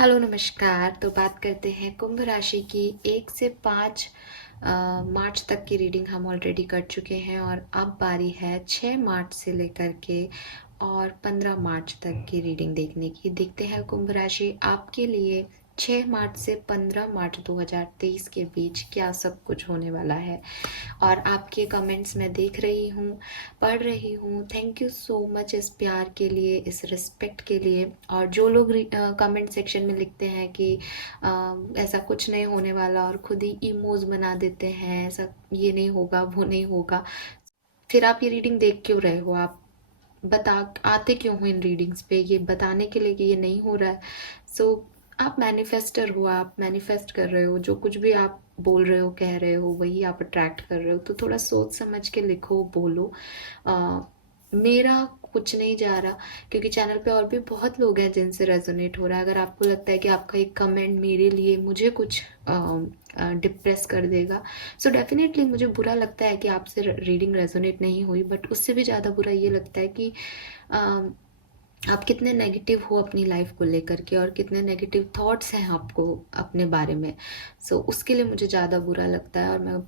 Hello नमस्कार। तो बात करते हैं कुंभ राशि की 1 से 5 मार्च तक की रीडिंग हम ऑलरेडी कर चुके हैं और अब बारी है 6 मार्च से लेकर के और 15 मार्च तक की रीडिंग देखने की। देखते हैं कुंभ राशि आपके लिए 6 मार्च से 15 मार्च 2023 के बीच क्या सब कुछ होने वाला है। और आपके कमेंट्स मैं देख रही हूँ, पढ़ रही हूँ। थैंक यू सो मच इस प्यार के लिए, इस रिस्पेक्ट के लिए। और जो लोग कमेंट सेक्शन में लिखते हैं कि ऐसा कुछ नहीं होने वाला और खुद ही इमोज बना देते हैं, ऐसा ये नहीं होगा वो नहीं होगा, फिर आप ये रीडिंग देख क्यों रहे हो? आप बता आते क्यों हो इन रीडिंग्स पे? ये बताने के लिए कि ये नहीं हो रहा है। सो आप मैनिफेस्टर हो, आप मैनिफेस्ट कर रहे हो। जो कुछ भी आप बोल रहे हो, कह रहे हो, वही आप अट्रैक्ट कर रहे हो। तो थोड़ा सोच समझ के लिखो, बोलो। मेरा कुछ नहीं जा रहा, क्योंकि चैनल पे और भी बहुत लोग हैं जिनसे रेजोनेट हो रहा है। अगर आपको लगता है कि आपका एक कमेंट मेरे लिए मुझे कुछ डिप्रेस कर देगा, सो डेफिनेटली मुझे बुरा लगता है कि आपसे रीडिंग रेजोनेट नहीं हुई। बट उससे भी ज़्यादा बुरा ये लगता है कि आप कितने नेगेटिव हो अपनी लाइफ को लेकर के, और कितने नेगेटिव थॉट्स हैं आपको अपने बारे में। उसके लिए मुझे ज़्यादा बुरा लगता है। और मैं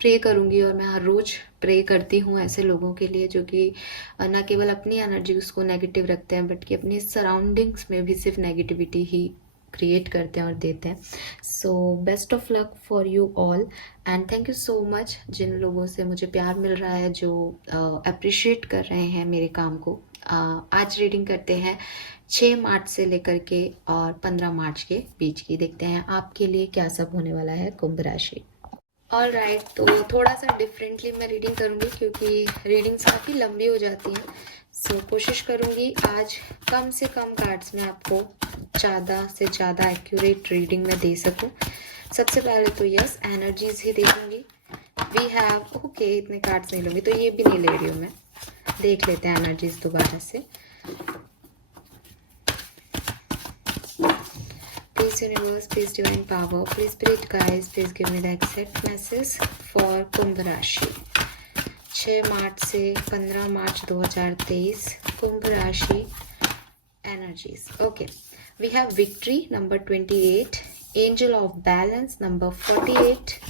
प्रे करूँगी, और मैं हर रोज़ प्रे करती हूँ ऐसे लोगों के लिए जो कि ना केवल अपनी एनर्जी उसको नेगेटिव रखते हैं, बट कि अपनी सराउंडिंग्स में भी सिर्फ नेगेटिविटी ही क्रिएट करते हैं और देते हैं। So best of luck for you all, and thank you so much जिन लोगों से मुझे प्यार मिल रहा है, जो अप्रिशिएट कर रहे हैं मेरे काम को। आज रीडिंग करते हैं 6 मार्च से लेकर के और 15 मार्च के बीच की। देखते हैं आपके लिए क्या सब होने वाला है कुंभ राशि। ऑल राइट, तो थोड़ा सा डिफरेंटली मैं रीडिंग करूँगी क्योंकि रीडिंग्स काफ़ी लंबी हो जाती हैं। कोशिश करूँगी आज कम से कम कार्ड्स में आपको ज़्यादा से ज़्यादा एक्यूरेट रीडिंग में दे सकूँ। सबसे पहले तो यस, एनर्जीज ही देखूँगी। वी हैव ओके, इतने कार्ड्स नहीं लूँगी, तो ये भी नहीं ले रही हूँ मैं। देख लेते हैं एनर्जीज दोबारा से। Please universe, please divine power, please spirit guides, please give me the exact message for कुंभ राशि 6 मार्च से 15 मार्च 2023 कुंभ राशि energies. Okay, we have victory number 28, angel of balance number 48,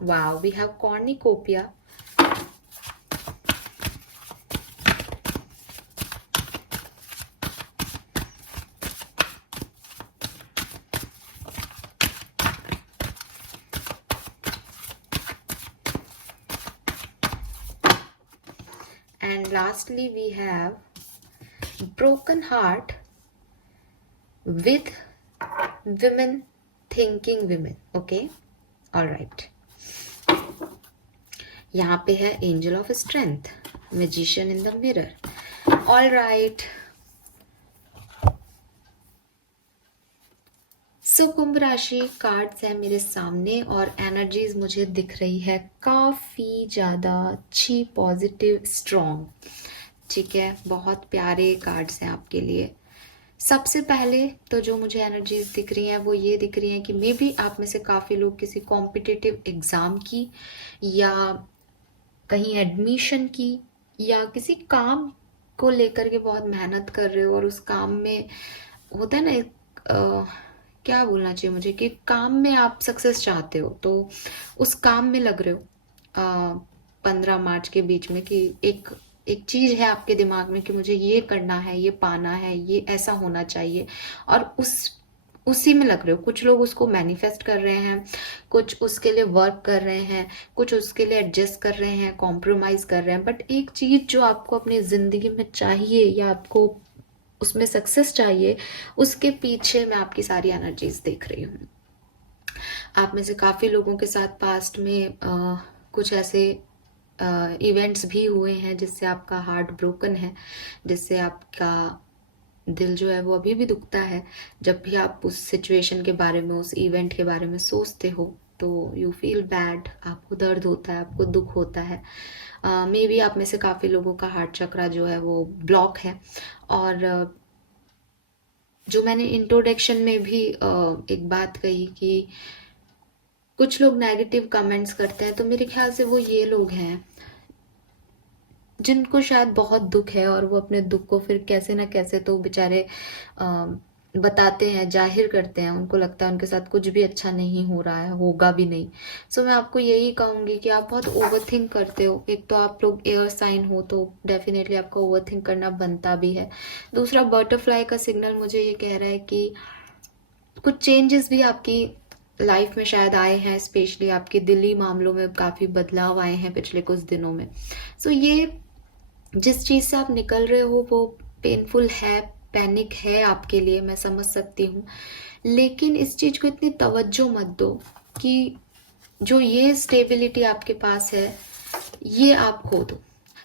wow, we have cornucopia, and lastly we have broken heart with women thinking women. Okay, all right. यहाँ पे है angel of strength, magician in the mirror. All right, so कुंभ राशि cards है मेरे सामने और energies मुझे दिख रही है काफ़ी ज़्यादा अच्छी, पॉजिटिव, स्ट्रॉन्ग। ठीक है, बहुत प्यारे कार्ड्स हैं आपके लिए। सबसे पहले तो जो मुझे एनर्जीज दिख रही हैं वो ये दिख रही हैं कि मे बी आप में से काफ़ी लोग किसी कॉम्पिटिटिव एग्ज़ाम की, या कहीं एडमिशन की, या किसी काम को लेकर के बहुत मेहनत कर रहे हो, और उस काम में होता है ना क्या बोलना चाहिए मुझे, कि काम में आप सक्सेस चाहते हो, तो उस काम में लग रहे हो 15 मार्च के बीच में, कि एक एक चीज़ है आपके दिमाग में कि मुझे ये करना है, ये पाना है, ये ऐसा होना चाहिए, और उसी में लग रहे हो। कुछ लोग उसको मैनिफेस्ट कर रहे हैं, कुछ उसके लिए वर्क कर रहे हैं, कुछ उसके लिए एडजस्ट कर रहे हैं, कॉम्प्रोमाइज़ कर रहे हैं। बट एक चीज़ जो आपको अपनी ज़िंदगी में चाहिए, या आपको उसमें सक्सेस चाहिए, उसके पीछे मैं आपकी सारी एनर्जीज देख रही हूँ। आप में से काफ़ी लोगों के साथ पास्ट में कुछ ऐसे इवेंट्स भी हुए हैं जिससे आपका हार्ट ब्रोकन है, जिससे आपका दिल जो है वो अभी भी दुखता है। जब भी आप उस सिचुएशन के बारे में, उस इवेंट के बारे में सोचते हो, तो यू फील बैड, आपको दर्द होता है, आपको दुख होता है। मे बी आप में से काफ़ी लोगों का हार्ट चक्रा जो है वो ब्लॉक है, और जो मैंने इंट्रोडक्शन में भी एक बात कही कि कुछ लोग नेगेटिव कमेंट्स करते हैं, तो मेरे ख्याल से वो ये लोग हैं जिनको शायद बहुत दुख है और वो अपने दुख को फिर कैसे ना कैसे तो बेचारे बताते हैं, जाहिर करते हैं। उनको लगता है उनके साथ कुछ भी अच्छा नहीं हो रहा है, होगा भी नहीं। सो मैं आपको यही कहूँगी कि आप बहुत ओवर थिंक करते हो। एक तो आप लोग एयर साइन हो तो डेफिनेटली आपका ओवर थिंक करना बनता भी है। दूसरा, बटरफ्लाई का सिग्नल मुझे ये कह रहा है कि कुछ चेंजेस भी आपकी लाइफ में शायद आए हैं, स्पेशली आपके दिली मामलों में काफ़ी बदलाव आए हैं पिछले कुछ दिनों में। सो ये जिस चीज़ से आप निकल रहे हो वो पेनफुल है, पैनिक है आपके लिए, मैं समझ सकती हूँ। लेकिन इस चीज़ को इतनी तवज्जो मत दो कि जो ये स्टेबिलिटी आपके पास है ये आप खो दो।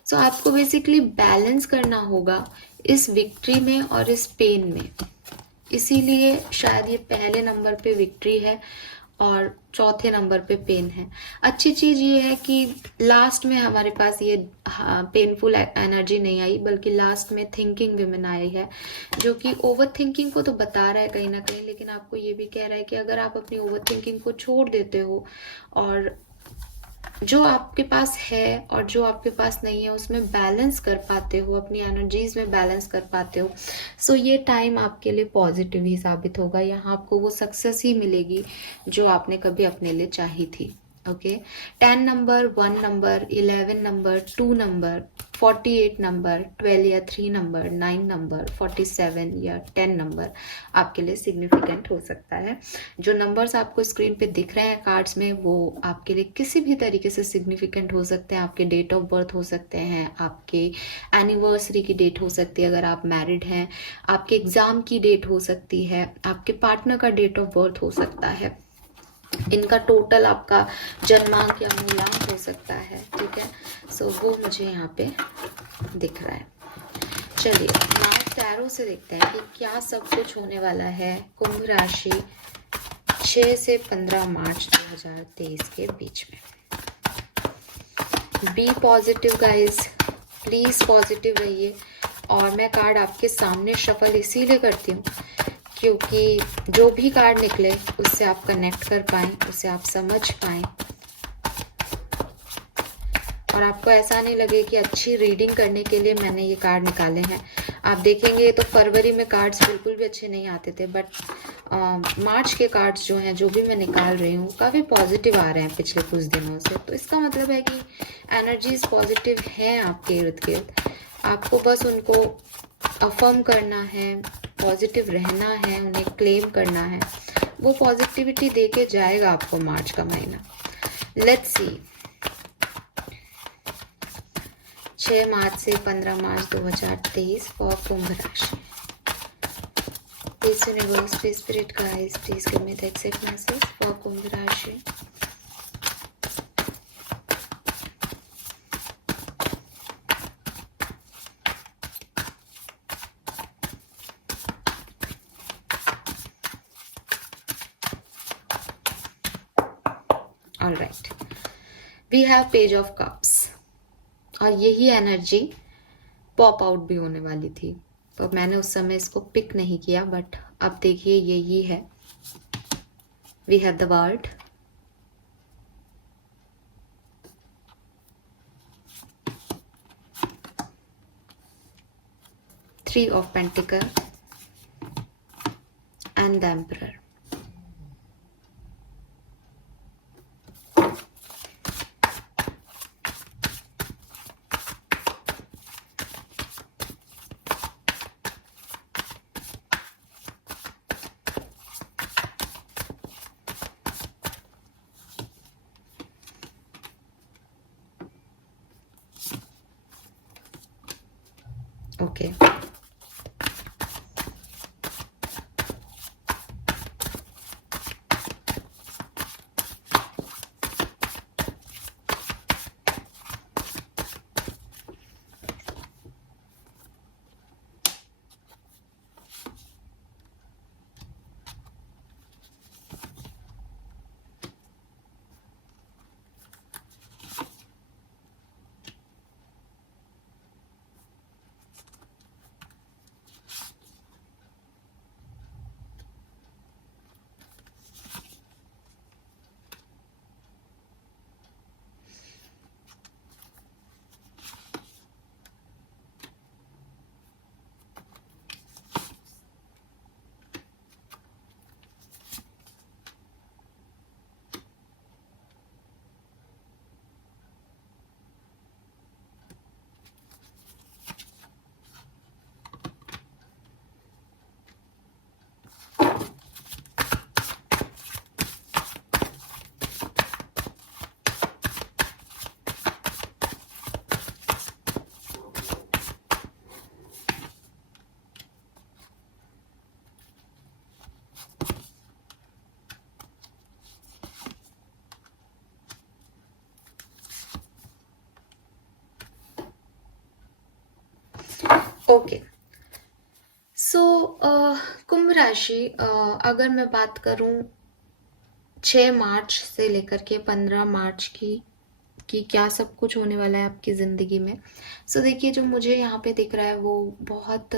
सो आपको बेसिकली बैलेंस करना होगा इस विक्ट्री में और इस पेन में। इसीलिए शायद ये पहले नंबर पे विक्ट्री है और चौथे नंबर पे पेन है। अच्छी चीज़ ये है कि लास्ट में हमारे पास ये पेनफुल एनर्जी नहीं आई, बल्कि लास्ट में थिंकिंग विमेन आई है, जो कि ओवर थिंकिंग को तो बता रहा है कहीं ना कहीं, लेकिन आपको ये भी कह रहा है कि अगर आप अपनी ओवर थिंकिंग को छोड़ देते हो और जो आपके पास है और जो आपके पास नहीं है उसमें बैलेंस कर पाते हो, अपनी एनर्जीज में बैलेंस कर पाते हो, सो ये टाइम आपके लिए पॉजिटिव ही साबित होगा। यहाँ आपको वो सक्सेस ही मिलेगी जो आपने कभी अपने लिए चाही थी। Okay, 10 number, 1 number, 11 number, 2 number, 48 number, 12 या 3 नंबर, 9 नंबर, 47 या 10 नंबर आपके लिए सिग्निफिकेंट हो सकता है। जो नंबर्स आपको स्क्रीन पे दिख रहे हैं कार्ड्स में, वो आपके लिए किसी भी तरीके से सिग्निफिकेंट हो सकते हैं। आपके डेट ऑफ बर्थ हो सकते हैं, आपके एनिवर्सरी की डेट हो सकती है अगर आप मैरिड हैं, आपके एग्ज़ाम की डेट हो सकती है, आपके पार्टनर का डेट ऑफ बर्थ हो सकता है, इनका टोटल आपका जन्मांक या मूलांक हो सकता है। ठीक है, सो वो मुझे यहाँ पे दिख रहा है। चलिए नाउ टैरो से देखते हैं कि क्या सब कुछ होने वाला है कुंभ राशि 6 से 15 मार्च 2023 के बीच में। Be positive guys, please positive रहिए। और मैं कार्ड आपके सामने शफल इसीलिए करती हूँ क्योंकि जो भी कार्ड निकले उससे आप कनेक्ट कर पाएँ, उसे आप समझ पाएँ और आपको ऐसा नहीं लगे कि अच्छी रीडिंग करने के लिए मैंने ये कार्ड निकाले हैं। आप देखेंगे तो फरवरी में कार्ड्स बिल्कुल भी अच्छे नहीं आते थे, बट मार्च के कार्ड्स जो हैं, जो भी मैं निकाल रही हूँ, काफ़ी पॉजिटिव आ रहे हैं पिछले कुछ दिनों से। तो इसका मतलब है कि एनर्जीज पॉजिटिव हैं आपके इर्द गिर्द। आपको बस उनको अफर्म करना है, पॉजिटिव रहना है, उन्हें क्लेम करना है। वो पॉजिटिविटी दे के जाएगा आपको मार्च का महीना। लेट्स सी 6 मार्च से 15 मार्च 2023 फॉर कुंभ राशि। Please universe, please spirit guys, please give me the exact message for कुंभ राशि। All right, we have Page of Cups और यही एनर्जी पॉप आउट भी होने वाली थी, तो मैंने उस समय इसको पिक नहीं किया, बट अब देखिए यही है। We have the world, three of pentacle and the emperor. Okay, okay. So कुंभ राशि, अगर मैं बात करूं 6 मार्च से लेकर के 15 मार्च की कि क्या सब कुछ होने वाला है आपकी ज़िंदगी में। सो देखिए, जो मुझे यहाँ पे दिख रहा है वो बहुत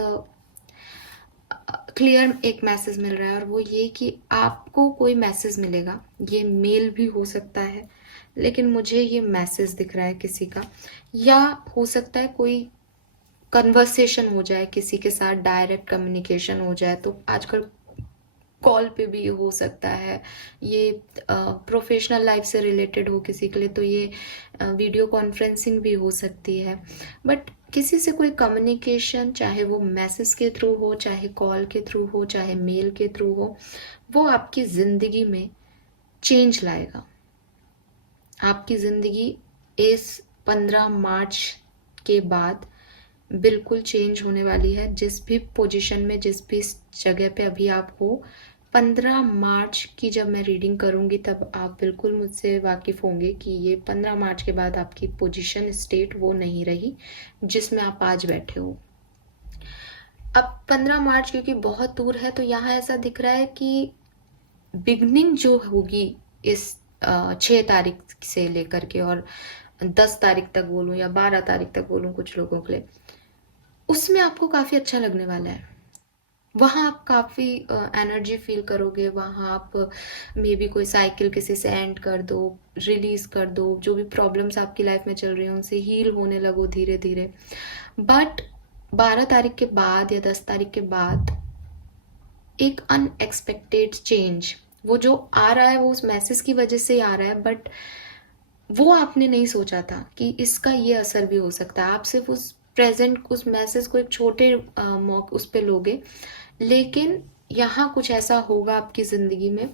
क्लियर एक मैसेज मिल रहा है, और वो ये कि आपको कोई मैसेज मिलेगा। ये मेल भी हो सकता है, लेकिन मुझे ये मैसेज दिख रहा है किसी का, या हो सकता है कोई कन्वर्सेशन हो जाए किसी के साथ, डायरेक्ट कम्युनिकेशन हो जाए। तो आजकल कॉल पे भी हो सकता है, ये प्रोफेशनल लाइफ से रिलेटेड हो किसी के लिए तो ये वीडियो कॉन्फ्रेंसिंग भी हो सकती है। बट किसी से कोई कम्युनिकेशन, चाहे वो मैसेज के थ्रू हो, चाहे कॉल के थ्रू हो, चाहे मेल के थ्रू हो, वो आपकी ज़िंदगी में चेंज लाएगा। आपकी ज़िंदगी इस 15 मार्च के बाद बिल्कुल चेंज होने वाली है। जिस भी पोजीशन में, जिस भी जगह पे अभी आप हो, 15 मार्च की जब मैं रीडिंग करूंगी तब आप बिल्कुल मुझसे वाकिफ होंगे कि ये 15 मार्च के बाद आपकी पोजीशन, स्टेट वो नहीं रही जिसमें आप आज बैठे हो। अब 15 मार्च क्योंकि बहुत दूर है, तो यहाँ ऐसा दिख रहा है कि बिगनिंग जो होगी इस 6 तारीख से लेकर के, और 10 तारीख तक बोलूँ या 12 तारीख तक बोलूँ कुछ लोगों के लिए, उसमें आपको काफ़ी अच्छा लगने वाला है। वहाँ आप काफ़ी एनर्जी फील करोगे। वहाँ आप मे बी कोई साइकिल किसी से एंड कर दो, रिलीज़ कर दो, जो भी प्रॉब्लम्स आपकी लाइफ में चल रही हैं उनसे हील होने लगो धीरे धीरे। बट 12 तारीख के बाद या 10 तारीख के बाद एक अनएक्सपेक्टेड चेंज, वो जो आ रहा है वो उस मैसेज की वजह से ही आ रहा है, बट वो आपने नहीं सोचा था कि इसका ये असर भी हो सकता है। आप सिर्फ उस प्रेजेंट उस मैसेज को एक छोटे मौके उस पे लोगे, लेकिन यहाँ कुछ ऐसा होगा आपकी ज़िंदगी में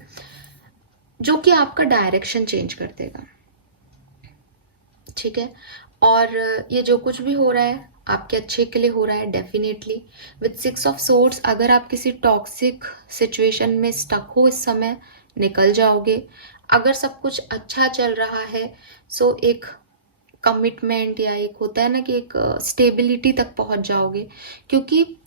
जो कि आपका डायरेक्शन चेंज कर देगा। ठीक है। और ये जो कुछ भी हो रहा है आपके अच्छे के लिए हो रहा है डेफिनेटली। विद 6 ऑफ सोर्ड्स, अगर आप किसी टॉक्सिक सिचुएशन में स्टक हो इस समय, निकल जाओगे। अगर सब कुछ अच्छा चल रहा है, सो एक कमिटमेंट या एक होता है ना कि एक स्टेबिलिटी तक पहुंच जाओगे। क्योंकि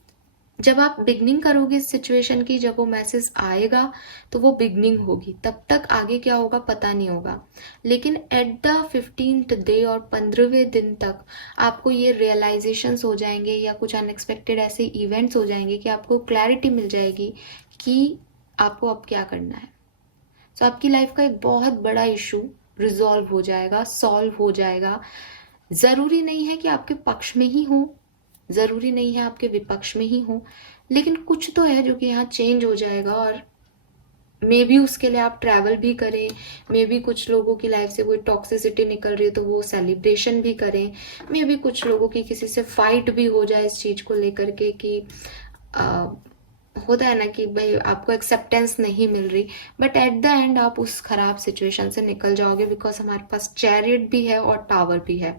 जब आप बिगनिंग करोगे इस सिचुएशन की, जब वो मैसेज आएगा तो वो बिगनिंग होगी, तब तक आगे क्या होगा पता नहीं होगा। लेकिन एट द 15th डे और 15वें दिन तक आपको ये रियलाइजेशंस हो जाएंगे, या कुछ अनएक्सपेक्टेड ऐसे इवेंट्स हो जाएंगे कि आपको क्लैरिटी मिल जाएगी कि आपको अब क्या करना है। सो आपकी लाइफ का एक बहुत बड़ा इशू रिजॉल्व हो जाएगा, सॉल्व हो जाएगा। ज़रूरी नहीं है कि आपके पक्ष में ही हो, ज़रूरी नहीं है आपके विपक्ष में ही हो, लेकिन कुछ तो है जो कि यहाँ चेंज हो जाएगा। और मे बी उसके लिए आप ट्रैवल भी करें, मे बी कुछ लोगों की लाइफ से कोई टॉक्सिसिटी निकल रही है तो वो सेलिब्रेशन भी करें, मे बी कुछ लोगों की किसी से फाइट भी हो जाए इस चीज़ को लेकर के कि आ, होता है ना कि भाई आपको एक्सेप्टेंस नहीं मिल रही, बट एट द एंड आप उस खराब सिचुएशन से निकल जाओगे, बिकॉज हमारे पास चैरियट भी है और टावर भी है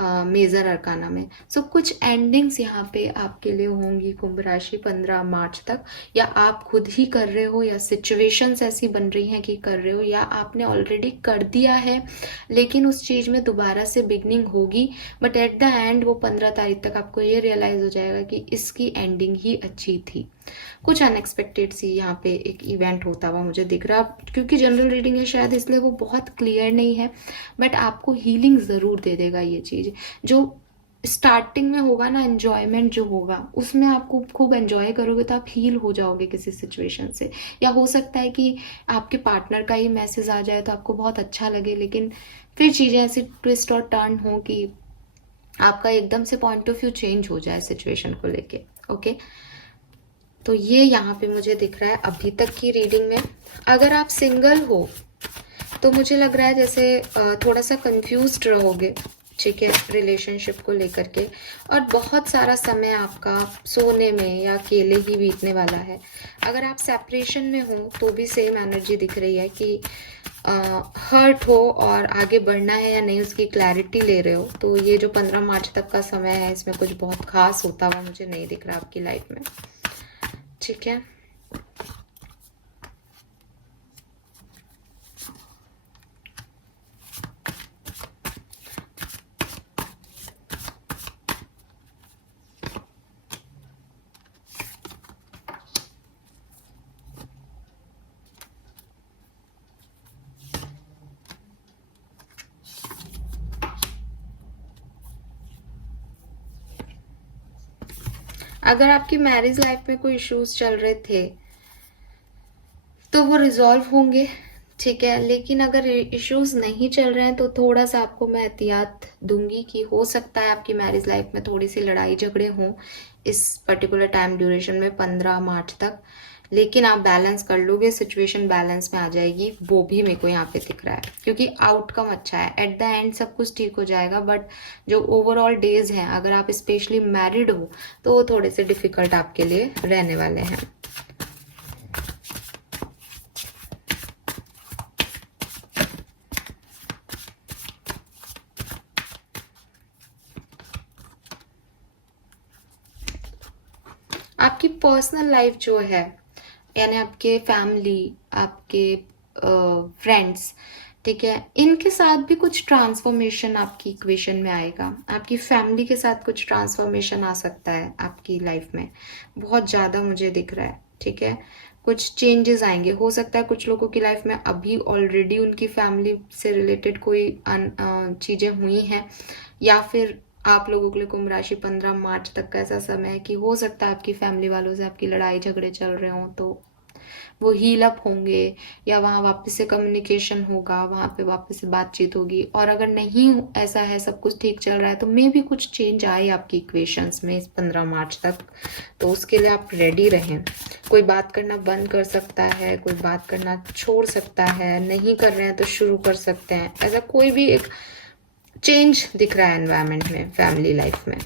मेजर अरकाना में। सो कुछ एंडिंग्स यहाँ पे आपके लिए होंगी कुंभ राशि 15 मार्च तक, या आप खुद ही कर रहे हो, या सिचुएशंस ऐसी बन रही हैं कि कर रहे हो, या आपने ऑलरेडी कर दिया है लेकिन उस चीज़ में दोबारा से बिगनिंग होगी। बट एट द एंड वो 15 तारीख तक आपको ये रियलाइज़ हो जाएगा कि इसकी एंडिंग ही अच्छी थी। कुछ अनएक्सपेक्टेड सी यहाँ पे एक इवेंट होता हुआ मुझे दिख रहा, क्योंकि जनरल रीडिंग है शायद इसलिए वो बहुत क्लियर नहीं है, बट आपको हीलिंग ज़रूर दे देगा ये चीज़। जो स्टार्टिंग में होगा ना, एन्जॉयमेंट जो होगा उसमें आपको खूब एन्जॉय करोगे तो आप हील हो जाओगे किसी सिचुएशन से। या हो सकता है कि आपके पार्टनर का ही मैसेज आ जाए तो आपको बहुत अच्छा लगे, लेकिन फिर चीज़ें ऐसी ट्विस्ट और टर्न हो कि आपका एकदम से पॉइंट ऑफ व्यू चेंज हो जाए सिचुएशन को लेके। ओके, तो ये यहाँ पे मुझे दिख रहा है अभी तक की रीडिंग में। अगर आप सिंगल हो तो मुझे लग रहा है जैसे थोड़ा सा कंफ्यूज्ड रहोगे, ठीक है, रिलेशनशिप को लेकर के, और बहुत सारा समय आपका सोने में या अकेले ही बीतने वाला है। अगर आप सेपरेशन में हो तो भी सेम एनर्जी दिख रही है कि हर्ट हो और आगे बढ़ना है या नहीं उसकी क्लैरिटी ले रहे हो। तो ये जो 15 मार्च तक का समय है इसमें कुछ बहुत खास होता हुआ मुझे नहीं दिख रहा आपकी लाइफ में। ठीक है, अगर आपकी मैरिज लाइफ में कोई इश्यूज चल रहे थे तो वो रिजॉल्व होंगे, ठीक है। लेकिन अगर इश्यूज नहीं चल रहे हैं तो थोड़ा सा आपको मैं एहतियात दूंगी कि हो सकता है आपकी मैरिज लाइफ में थोड़ी सी लड़ाई झगड़े हों इस पर्टिकुलर टाइम ड्यूरेशन में 15 मार्च तक। लेकिन आप बैलेंस कर लोगे, सिचुएशन बैलेंस में आ जाएगी, वो भी मेरे को यहाँ पे दिख रहा है, क्योंकि आउटकम अच्छा है। एट द एंड सब कुछ ठीक हो जाएगा, बट जो ओवरऑल डेज हैं, अगर आप स्पेशली मैरिड हो तो वो थोड़े से डिफिकल्ट आपके लिए रहने वाले हैं। आपकी पर्सनल लाइफ जो है, यानी आपके फैमिली, आपके फ्रेंड्स, ठीक है, इनके साथ भी कुछ ट्रांसफॉर्मेशन आपकी इक्वेशन में आएगा। आपकी फैमिली के साथ कुछ ट्रांसफॉर्मेशन आ सकता है आपकी लाइफ में, बहुत ज़्यादा मुझे दिख रहा है, ठीक है। कुछ चेंजेस आएंगे, हो सकता है कुछ लोगों की लाइफ में अभी ऑलरेडी उनकी फैमिली से रिलेटेड कोई चीज़ें हुई हैं, या फिर आप लोगों के लिए कुंभ राशि 15 मार्च तक का ऐसा समय है कि हो सकता है आपकी फैमिली वालों से आपकी लड़ाई झगड़े चल रहे हों, तो वो हील अप होंगे, या वहाँ वापस से कम्युनिकेशन होगा, वहाँ पे वापस से बातचीत होगी। और अगर नहीं ऐसा है, सब कुछ ठीक चल रहा है, तो मे भी कुछ चेंज आए आपकी इक्वेशंस में इस 15 मार्च तक। तो उसके लिए आप रेडी रहें। कोई बात करना बंद कर सकता है, कोई बात करना छोड़ सकता है, नहीं कर रहे हैं तो शुरू कर सकते हैं। ऐसा कोई भी एक चेंज दिख रहा है एनवायरनमेंट में, फैमिली लाइफ में।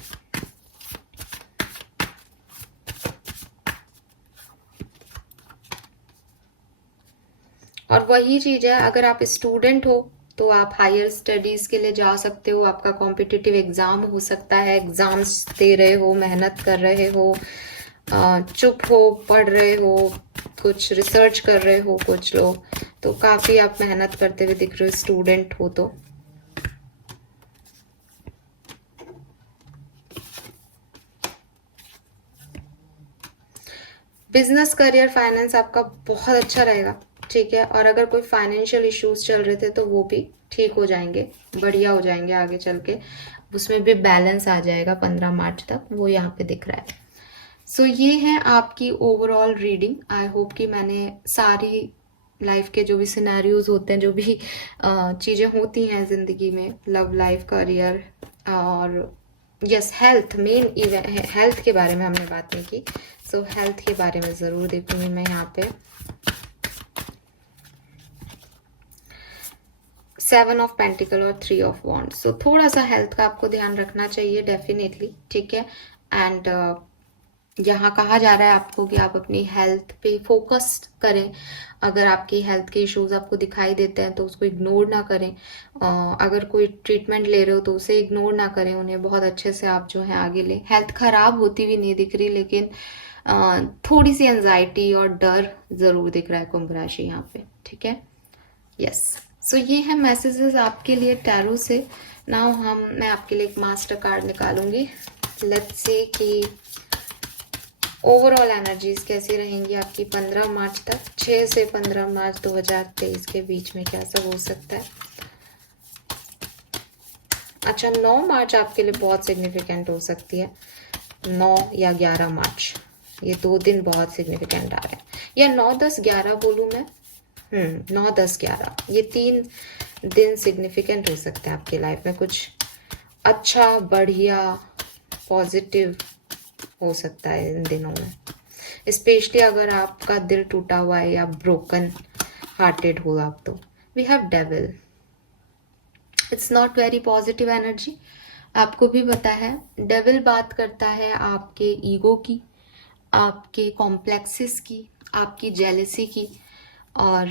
और वही चीज़ है, अगर आप स्टूडेंट हो तो आप हायर स्टडीज़ के लिए जा सकते हो। आपका कॉम्पिटिटिव एग्ज़ाम हो सकता है, एग्ज़ाम्स दे रहे हो, मेहनत कर रहे हो, चुप हो, पढ़ रहे हो, कुछ रिसर्च कर रहे हो कुछ लोग, तो काफ़ी आप मेहनत करते हुए दिख रहे हो, स्टूडेंट हो तो। बिजनेस, करियर, फाइनेंस आपका बहुत अच्छा रहेगा, ठीक है। और अगर कोई फाइनेंशियल इश्यूज चल रहे थे तो वो भी ठीक हो जाएंगे, बढ़िया हो जाएंगे आगे चल के, उसमें भी बैलेंस आ जाएगा 15 मार्च तक, वो यहाँ पे दिख रहा है। सो ये है आपकी ओवरऑल रीडिंग। आई होप कि मैंने सारी लाइफ के जो भी सिनेरियोज होते हैं, जो भी चीज़ें होती हैं ज़िंदगी में, लव लाइफ, करियर और यस हेल्थ, मेन हेल्थ के बारे में हमने बात नहीं की। सो हेल्थ के बारे में ज़रूर देखूंगी मैं यहाँ पे। 7 ऑफ पेंटिकल और 3 ऑफ वॉन्ड। सो थोड़ा सा हेल्थ का आपको ध्यान रखना चाहिए डेफिनेटली, ठीक है। एंड यहाँ कहा जा रहा है आपको कि आप अपनी हेल्थ पे फोकस करें। अगर आपकी हेल्थ के इश्यूज आपको दिखाई देते हैं तो उसको इग्नोर ना करें। अगर कोई ट्रीटमेंट ले रहे हो तो उसे इग्नोर ना करें, उन्हें बहुत अच्छे से आप जो है आगे लें। हेल्थ खराब होती भी नहीं दिख रही, लेकिन थोड़ी सी एंजाइटी और डर ज़रूर दिख रहा है कुंभ राशि यहाँ पे, ठीक है। यस, सो ये है मैसेजेस आपके लिए टैरो से। नाउ मैं आपके लिए एक मास्टर कार्ड निकालूंगी। लेट्स सी कि ओवरऑल एनर्जीज कैसी रहेंगी आपकी 15 मार्च तक, 6 से 15 मार्च 2023 के बीच में क्या सब हो सकता है। अच्छा, 9 मार्च आपके लिए बहुत सिग्निफिकेंट हो सकती है। 9 या 11 मार्च, ये 2 दिन बहुत सिग्निफिकेंट आ रहे हैं, या 9, 10, 11 बोलूँ मैं। 9, 10, 11 ये 3 दिन सिग्निफिकेंट हो सकते हैं आपकी लाइफ में। कुछ अच्छा, बढ़िया, पॉजिटिव हो सकता है इन दिनों में, स्पेशली अगर आपका दिल टूटा हुआ है या ब्रोकन हार्टेड हो आप तो। We have devil, it's not very positive energy, आपको भी पता है। डेविल बात करता है आपके ईगो की, आपके कॉम्प्लेक्सेस की, आपकी जेलसी की और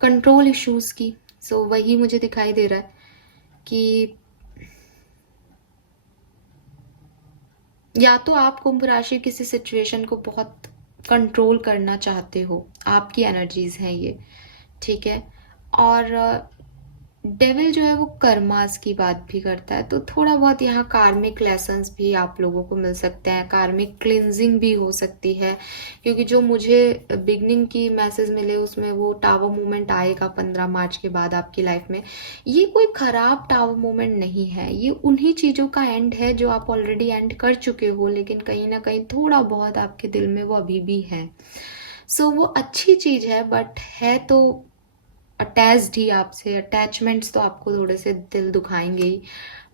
कंट्रोल इश्यूज की। सो वही मुझे दिखाई दे रहा है कि या तो आप कुंभ राशि किसी सिचुएशन को बहुत कंट्रोल करना चाहते हो, आपकी एनर्जीज हैं ये, ठीक है। और डेविल जो है वो कर्मास की बात भी करता है, तो थोड़ा बहुत यहाँ कार्मिक लेसन्स भी आप लोगों को मिल सकते हैं, कार्मिक क्लिनजिंग भी हो सकती है, क्योंकि जो मुझे बिगनिंग की मैसेज मिले उसमें वो टावर मूवमेंट आएगा 15 मार्च के बाद आपकी लाइफ में। ये कोई खराब टावर मूवमेंट नहीं है, ये उन्हीं चीज़ों का एंड है जो आप ऑलरेडी एंड कर चुके हो, लेकिन कहीं ना कहीं थोड़ा बहुत आपके दिल में वो अभी भी है। सो वो अच्छी चीज़ है, बट है तो अटैच्ड ही आपसे। अटैचमेंट्स तो आपको थोड़े से दिल दुखाएंगे ही,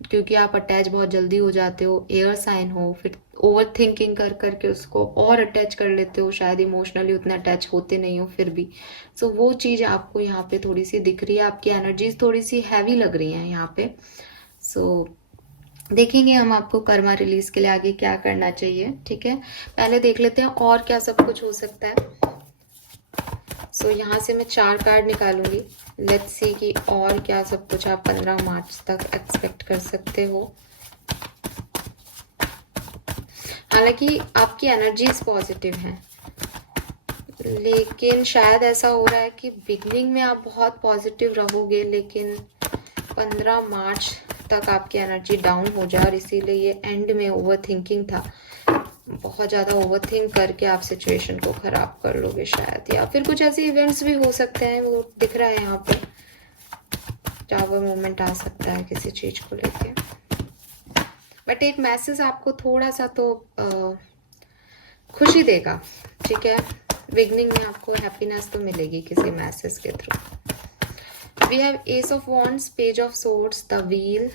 क्योंकि आप अटैच बहुत जल्दी हो जाते हो, एयर साइन हो, फिर ओवर थिंकिंग कर करके उसको और अटैच कर लेते हो, शायद इमोशनली उतना अटैच होते नहीं हो फिर भी। सो वो चीज़ आपको यहाँ पे थोड़ी सी दिख रही है, आपकी एनर्जीज थोड़ी सी हैवी लग रही हैं यहाँ पे। सो देखेंगे हम आपको कर्मा रिलीज के लिए आगे क्या करना चाहिए, ठीक है। पहले देख लेते हैं और क्या सब कुछ हो सकता है। सो यहाँ से मैं 4 कार्ड निकालूंगी। लेट्स सी कि और क्या सब कुछ आप 15 मार्च तक एक्सपेक्ट कर सकते हो। हालांकि आपकी एनर्जीज पॉजिटिव हैं, लेकिन शायद ऐसा हो रहा है कि बिगनिंग में आप बहुत पॉजिटिव रहोगे, लेकिन 15 मार्च तक आपकी एनर्जी डाउन हो जाए, और इसीलिए ये एंड में ओवर थिंकिंग था। बहुत ज़्यादा ओवर थिंक करके आप सिचुएशन को ख़राब कर लोगे शायद, या फिर कुछ ऐसे इवेंट्स भी हो सकते हैं, वो दिख रहा है यहाँ पे। टावर मूवमेंट आ सकता है किसी चीज़ को लेके, बट एक मैसेज आपको थोड़ा सा तो खुशी देगा, ठीक है। बिगनिंग में आपको हैप्पीनेस तो मिलेगी किसी मैसेज के through. We have ace of wands, page of swords, the wheel,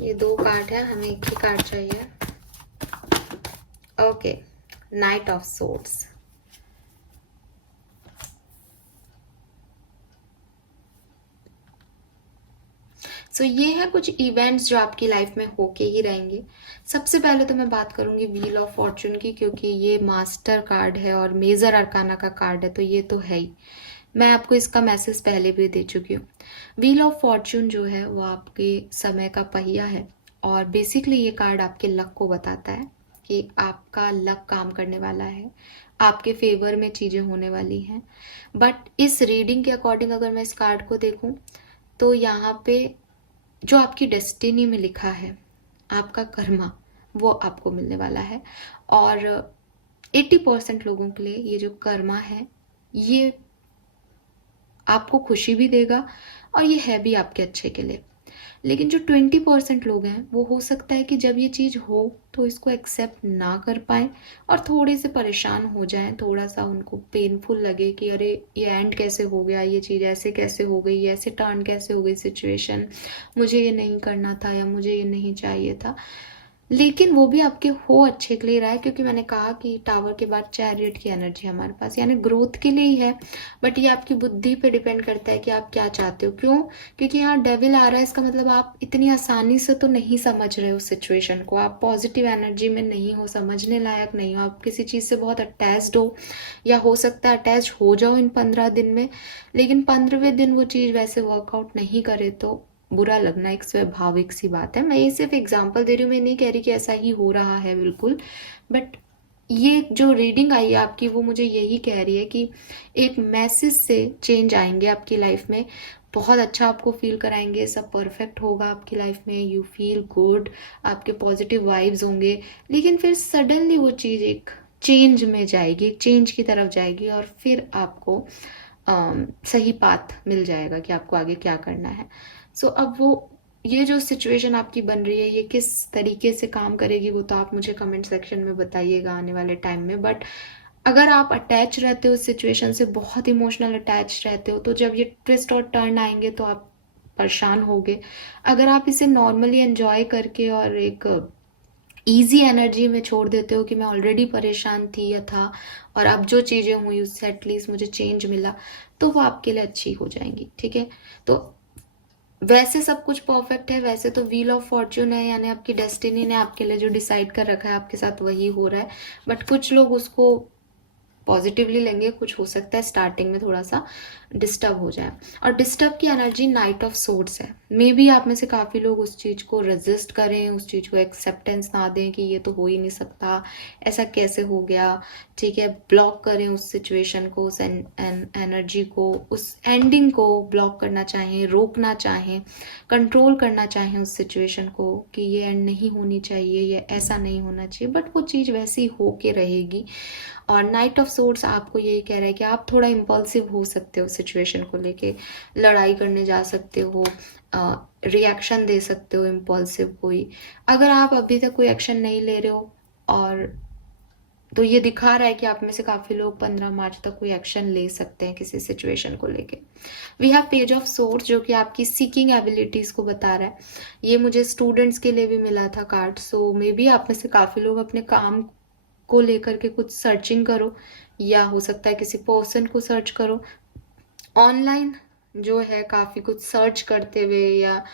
ये 2 कार्ड है, हमें एक ही कार्ड चाहिए। Okay, knight of swords. So ये है कुछ इवेंट्स जो आपकी लाइफ में होके ही रहेंगे। सबसे पहले तो मैं बात करूंगी व्हील ऑफ फॉर्चून की, क्योंकि ये मास्टर कार्ड है और मेजर अरकाना का कार्ड है, तो ये तो है ही। मैं आपको इसका मैसेज पहले भी दे चुकी हूँ। व्हील ऑफ फॉर्चून जो है वो आपके समय का पहिया है, और बेसिकली ये कार्ड आपके लक को बताता है कि आपका लक काम करने वाला है, आपके फेवर में चीज़ें होने वाली हैं। बट इस रीडिंग के अकॉर्डिंग अगर मैं इस कार्ड को देखूं, तो यहाँ पे जो आपकी डेस्टिनी में लिखा है, आपका कर्मा, वो आपको मिलने वाला है। और 80% लोगों के लिए ये जो कर्मा है, ये आपको खुशी भी देगा, और ये है भी आपके अच्छे के लिए। लेकिन जो 20% लोग हैं, वो हो सकता है कि जब ये चीज़ हो तो इसको एक्सेप्ट ना कर पाए, और थोड़े से परेशान हो जाएं, थोड़ा सा उनको पेनफुल लगे कि अरे ये एंड कैसे हो गया, ये चीज़ ऐसे कैसे हो गई, ऐसे टर्न कैसे हो गई सिचुएशन, मुझे ये नहीं करना था, या मुझे ये नहीं चाहिए था। लेकिन वो भी आपके हो अच्छे के लिए रहा है, क्योंकि मैंने कहा कि टावर के बाद चैरियट की एनर्जी हमारे पास, यानी ग्रोथ के लिए ही है। बट ये आपकी बुद्धि पे डिपेंड करता है कि आप क्या चाहते हो। क्यों? क्योंकि यहाँ डेविल आ रहा है, इसका मतलब आप इतनी आसानी से तो नहीं समझ रहे हो सिचुएशन को, आप पॉजिटिव एनर्जी में नहीं हो, समझने लायक नहीं हो, आप किसी चीज़ से बहुत अटैच्ड हो, या हो सकता है अटैच हो जाओ इन 15 दिन में, लेकिन 15वें दिन वो चीज़ वैसे वर्कआउट नहीं करे तो बुरा लगना एक स्वाभाविक सी बात है। मैं ये सिर्फ एग्जांपल दे रही हूँ, मैं नहीं कह रही कि ऐसा ही हो रहा है बिल्कुल, बट ये जो रीडिंग आई है आपकी, वो मुझे यही कह रही है कि एक मैसेज से चेंज आएंगे आपकी लाइफ में, बहुत अच्छा आपको फील कराएंगे, सब परफेक्ट होगा आपकी लाइफ में, यू फील गुड, आपके पॉजिटिव वाइब्स होंगे। लेकिन फिर सडनली वो चीज़ एक चेंज में जाएगी, एक चेंज की तरफ जाएगी, और फिर आपको सही पाथ मिल जाएगा कि आपको आगे क्या करना है। सो अब वो ये जो सिचुएशन आपकी बन रही है, ये किस तरीके से काम करेगी, वो तो आप मुझे कमेंट सेक्शन में बताइएगा आने वाले टाइम में। बट अगर आप अटैच रहते हो सिचुएशन से, बहुत इमोशनल अटैच रहते हो, तो जब ये ट्विस्ट और टर्न आएंगे तो आप परेशान होगे। अगर आप इसे नॉर्मली एंजॉय करके और एक ईजी एनर्जी में छोड़ देते हो कि मैं ऑलरेडी परेशान थी या था, और अब जो चीज़ें हुई उससे एटलीस्ट मुझे चेंज मिला, तो वो आपके लिए अच्छी हो जाएंगी, ठीक है। तो वैसे सब कुछ परफेक्ट है, वैसे तो व्हील ऑफ फॉर्च्यून है, यानी आपकी डेस्टिनी ने आपके लिए जो डिसाइड कर रखा है आपके साथ वही हो रहा है। बट कुछ लोग उसको पॉजिटिवली लेंगे, कुछ हो सकता है स्टार्टिंग में थोड़ा सा डिस्टर्ब हो जाए। और डिस्टर्ब की एनर्जी नाइट ऑफ सोर्ड्स है। मे बी आप में से काफ़ी लोग उस चीज़ को रेजिस्ट करें, उस चीज़ को एक्सेप्टेंस ना दें कि ये तो हो ही नहीं सकता, ऐसा कैसे हो गया, ठीक है, ब्लॉक करें उस सिचुएशन को, उस एनर्जी को, उस एंडिंग को ब्लॉक करना चाहें, रोकना चाहें, कंट्रोल करना चाहें उस सिचुएशन को कि ये एंड नहीं होनी चाहिए, ये ऐसा नहीं होना चाहिए, बट वो चीज़ वैसी हो के रहेगी। और नाइट ऑफ सोर्ड्स आपको यही कह रहा है कि आप थोड़ा इम्पल्सिव हो सकते हो सिचुएशन को लेके, लड़ाई करने जा सकते हो, रिएक्शन दे सकते हो इम्पल्सिव कोई। अगर आप अभी तक कोई एक्शन नहीं ले रहे हो, और तो ये दिखा रहा है कि आप में से काफ़ी लोग 15 मार्च तक कोई एक्शन ले सकते हैं किसी सिचुएशन को लेके। We have page of source जो कि आपकी सीकिंग एबिलिटीज़ को बता रहा है। ये मुझे स्टूडेंट्स के लिए भी मिला था कार्ड, सो मे बी आप में से काफ़ी लोग अपने काम को लेकर के कुछ सर्चिंग करो, या हो सकता है किसी पर्सन को सर्च करो, ऑनलाइन जो है काफ़ी कुछ सर्च करते हुए या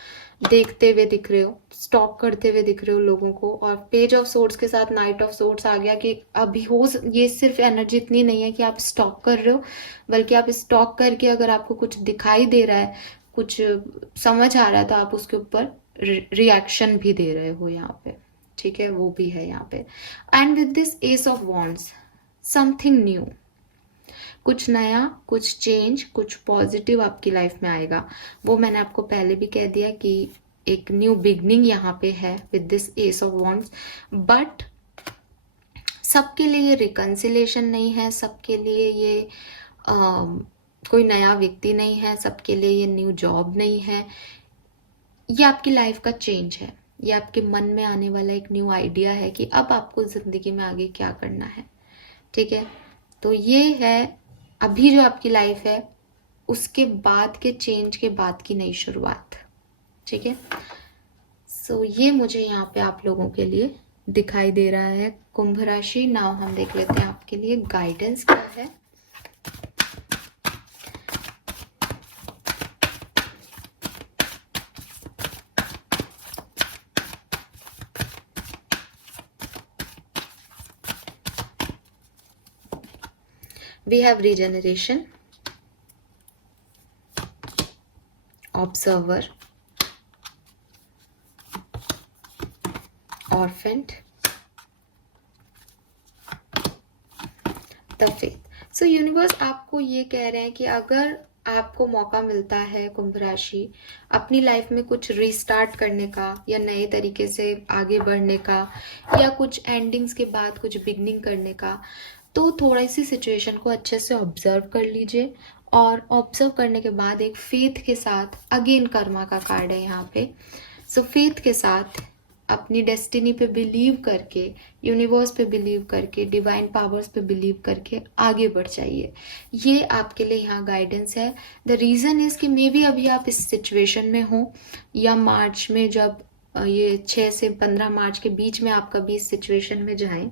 देखते हुए दिख रहे हो, स्टॉक करते हुए दिख रहे हो लोगों को। और पेज ऑफ सोर्ड्स के साथ नाइट ऑफ सोर्ड्स आ गया कि अभी ये सिर्फ एनर्जी इतनी नहीं है कि आप स्टॉक कर रहे हो, बल्कि आप स्टॉक करके अगर आपको कुछ दिखाई दे रहा है, कुछ समझ आ रहा है, तो आप उसके ऊपर रिएक्शन भी दे रहे हो यहाँ पे, ठीक है, वो भी है यहाँ पे। And with this S of wands, something new, कुछ नया, कुछ चेंज, कुछ पॉजिटिव आपकी लाइफ में आएगा। वो मैंने आपको पहले भी कह दिया कि एक न्यू बिगनिंग यहाँ पे है with this S of wands. But सबके लिए ये रिकन्सिलेशन नहीं है, सबके लिए ये कोई नया व्यक्ति नहीं है, सबके लिए ये न्यू जॉब नहीं है। ये आपकी लाइफ का चेंज है, ये आपके मन में आने वाला एक न्यू आइडिया है कि अब आपको ज़िंदगी में आगे क्या करना है, ठीक है। तो ये है अभी जो आपकी लाइफ है, उसके बाद के चेंज के बाद की नई शुरुआत, ठीक है। सो ये मुझे यहाँ पे आप लोगों के लिए दिखाई दे रहा है कुंभ राशि। नाउ हम देख लेते हैं आपके लिए गाइडेंस क्या है। We have regeneration, observer, orphaned, the faith. So universe आपको ये कह रहे हैं कि अगर आपको मौका मिलता है कुंभ राशि अपनी लाइफ में कुछ रीस्टार्ट करने का, या नए तरीके से आगे बढ़ने का, या कुछ एंडिंग्स के बाद कुछ बिगनिंग करने का, तो थोड़ी सी सिचुएशन को अच्छे से ऑब्जर्व कर लीजिए। और ऑब्जर्व करने के बाद एक फेथ के साथ, अगेन कर्मा का कार्ड है यहाँ पे, सो फेथ के साथ अपनी डेस्टिनी पे बिलीव करके, यूनिवर्स पे बिलीव करके, डिवाइन पावर्स पे बिलीव करके आगे बढ़ जाइए। ये आपके लिए यहाँ गाइडेंस है। द रीज़न इज़ कि मे बी अभी आप इस सिचुएशन में हो, या मार्च में जब ये 6 से 15 मार्च के बीच में आप कभी इस सिचुएशन में जाएं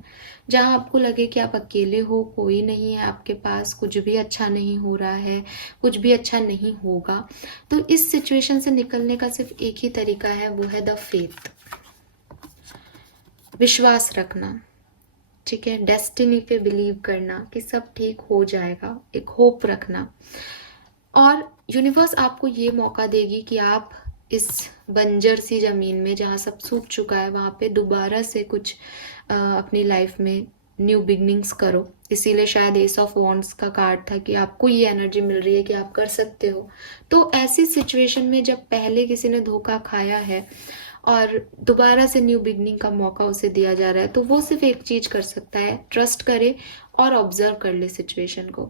जहां आपको लगे कि आप अकेले हो, कोई नहीं है आपके पास, कुछ भी अच्छा नहीं हो रहा है, कुछ भी अच्छा नहीं होगा। तो इस सिचुएशन से निकलने का सिर्फ एक ही तरीका है, वो है द फेथ, विश्वास रखना, ठीक है, डेस्टिनी पे बिलीव करना कि सब ठीक हो जाएगा, एक होप रखना। और यूनिवर्स आपको ये मौका देगी कि आप इस बंजर सी ज़मीन में जहाँ सब सूख चुका है वहाँ पे दोबारा से कुछ अपनी लाइफ में न्यू बिगनिंग्स करो। इसीलिए शायद एस ऑफ वॉन्ड्स का कार्ड था कि आपको ये एनर्जी मिल रही है कि आप कर सकते हो। तो ऐसी सिचुएशन में जब पहले किसी ने धोखा खाया है और दोबारा से न्यू बिगनिंग का मौका उसे दिया जा रहा है, तो वो सिर्फ एक चीज़ कर सकता है, ट्रस्ट करे और ऑब्जर्व कर ले सिचुएशन को।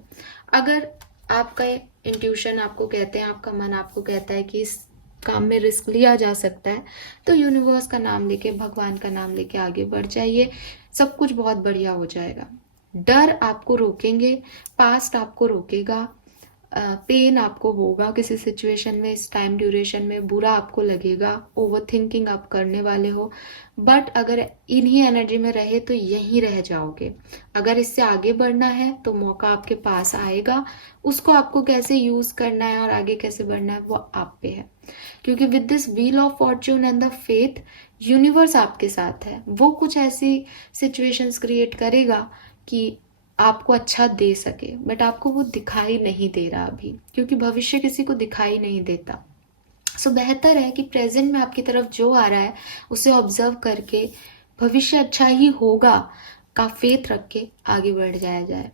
अगर आपका इंट्यूशन आपको कहते हैं, आपका मन आपको कहता है कि इस काम में रिस्क लिया जा सकता है, तो यूनिवर्स का नाम लेके, भगवान का नाम लेके आगे बढ़ जाइए, सब कुछ बहुत बढ़िया हो जाएगा। डर आपको रोकेंगे, पास्ट आपको रोकेगा, पेन आपको होगा किसी सिचुएशन में, इस टाइम ड्यूरेशन में बुरा आपको लगेगा, ओवर थिंकिंग आप करने वाले हो, बट अगर इन्हीं एनर्जी में रहे तो यहीं रह जाओगे। अगर इससे आगे बढ़ना है तो मौका आपके पास आएगा, उसको आपको कैसे यूज़ करना है और आगे कैसे बढ़ना है वो आप पे है। क्योंकि with this wheel of Fortune and the faith, universe आपके साथ है। वो कुछ ऐसी सिचुएशंस क्रिएट करेगा कि आपको अच्छा दे सके, बट आपको वो दिखाई नहीं दे रहा अभी, क्योंकि भविष्य किसी को दिखाई नहीं देता। सो बेहतर है कि प्रेजेंट में आपकी तरफ जो आ रहा है उसे ऑब्जर्व करके भविष्य अच्छा ही होगा का फेथ रख के आगे बढ़ जाया जाए।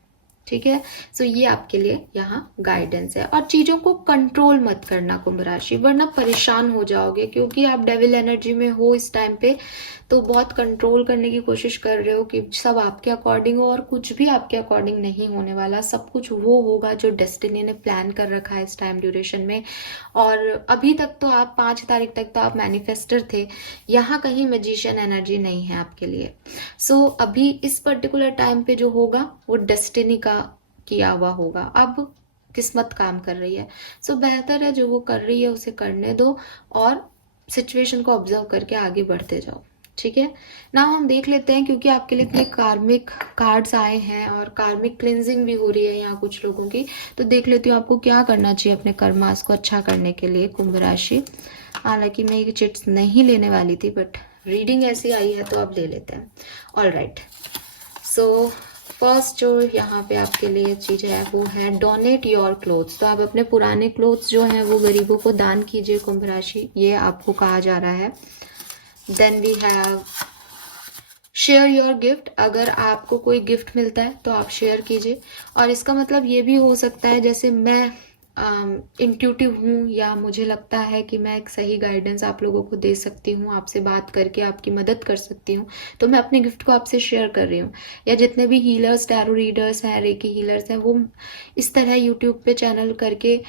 ठीक है, सो ये आपके लिए यहाँ गाइडेंस है। और चीज़ों को कंट्रोल मत करना कुंभ राशि, वरना परेशान हो जाओगे, क्योंकि आप डेविल एनर्जी में हो इस टाइम पे, तो बहुत कंट्रोल करने की कोशिश कर रहे हो कि सब आपके अकॉर्डिंग हो, और कुछ भी आपके अकॉर्डिंग नहीं होने वाला। सब कुछ वो होगा जो डेस्टिनी ने प्लान कर रखा है इस टाइम ड्यूरेशन में। और अभी तक तो आप 5 तारीख तक तो आप मैनिफेस्टर थे, यहाँ कहीं मैजिशियन एनर्जी नहीं है आपके लिए। सो अभी इस पर्टिकुलर टाइम पे जो होगा वो डेस्टिनी का किया हुआ होगा। अब किस्मत काम कर रही है, सो बेहतर है जो वो कर रही है उसे करने दो, और सिचुएशन को ऑब्जर्व करके आगे बढ़ते जाओ। ठीक है ना, हम देख लेते हैं, क्योंकि आपके लिए इतने कार्मिक कार्ड्स आए हैं और कार्मिक क्लिनजिंग भी हो रही है यहाँ कुछ लोगों की। तो देख लेती हूँ आपको क्या करना चाहिए अपने कर्मास को अच्छा करने के लिए कुंभ राशि। हालांकि मैं ये चिट्स नहीं लेने वाली थी, बट रीडिंग ऐसी आई है तो अब ले लेते हैं। ऑल राइट, सो फर्स्ट जो यहाँ पे आपके लिए चीज़ है वो है डोनेट योर क्लोथ्स। तो आप अपने पुराने क्लोथ्स जो हैं वो गरीबों को दान कीजिए कुंभ राशि, ये आपको कहा जा रहा है। Then we have share your gift. अगर आपको कोई गिफ्ट मिलता है तो आप शेयर कीजिए, और इसका मतलब ये भी हो सकता है जैसे मैं इंट्यूटिव हूँ, या मुझे लगता है कि मैं एक सही गाइडेंस आप लोगों को दे सकती हूँ, आपसे बात करके आपकी मदद कर सकती हूँ, तो मैं अपने गिफ्ट को आपसे शेयर कर रही हूँ। या जितने भी हीलर्स, टैरो रीडर्स हैं, रेकी हीलर्स हैं, वो इस तरह यूट्यूब पे चैनल करके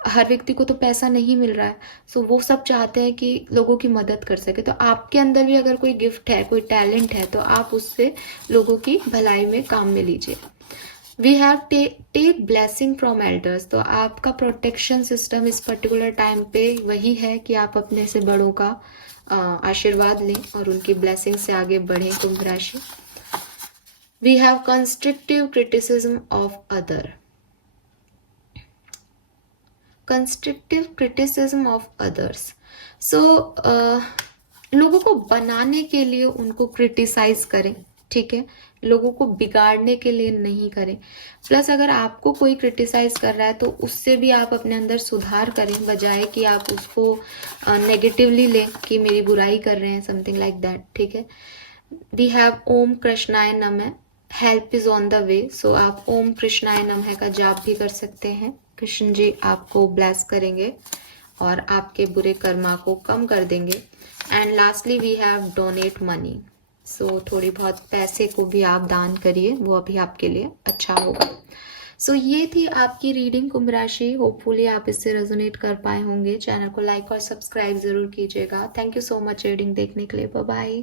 हर व्यक्ति को तो पैसा नहीं मिल रहा है, सो वो सब चाहते हैं कि लोगों की मदद कर सके। तो आपके अंदर भी अगर कोई गिफ्ट है, कोई टैलेंट है, तो आप उससे लोगों की भलाई में काम में लीजिए। We have take blessing from elders. तो आपका प्रोटेक्शन सिस्टम इस पर्टिकुलर टाइम पे वही है कि आप अपने से बड़ों का आशीर्वाद लें और उनकी ब्लेसिंग से आगे बढ़ें कुंभ राशि। We have constructive criticism of other. Constructive criticism of others, so लोगों को बनाने के लिए उनको क्रिटिसाइज करें, ठीक है, लोगों को बिगाड़ने के लिए नहीं करें। प्लस अगर आपको कोई क्रिटिसाइज कर रहा है तो उससे भी आप अपने अंदर सुधार करें, बजाय कि आप उसको नेगेटिवली लें कि मेरी बुराई कर रहे हैं, समथिंग लाइक दैट। ठीक है, वी हैव ओम कृष्णाय नमः, help is on the way. So आप ओम कृष्णाय नमः का जाप भी कर सकते हैं, कृष्ण जी आपको ब्लेस करेंगे और आपके बुरे कर्मा को कम कर देंगे। And lastly we have donate money. So थोड़ी बहुत पैसे को भी आप दान करिए, वो अभी आपके लिए अच्छा होगा। सो ये थी आपकी रीडिंग कुंभ राशि। होपफुली आप इससे रेजोनेट कर पाए होंगे। चैनल को लाइक और सब्सक्राइब जरूर कीजिएगा। Thank you so much reading देखने के लिए। Bye bye.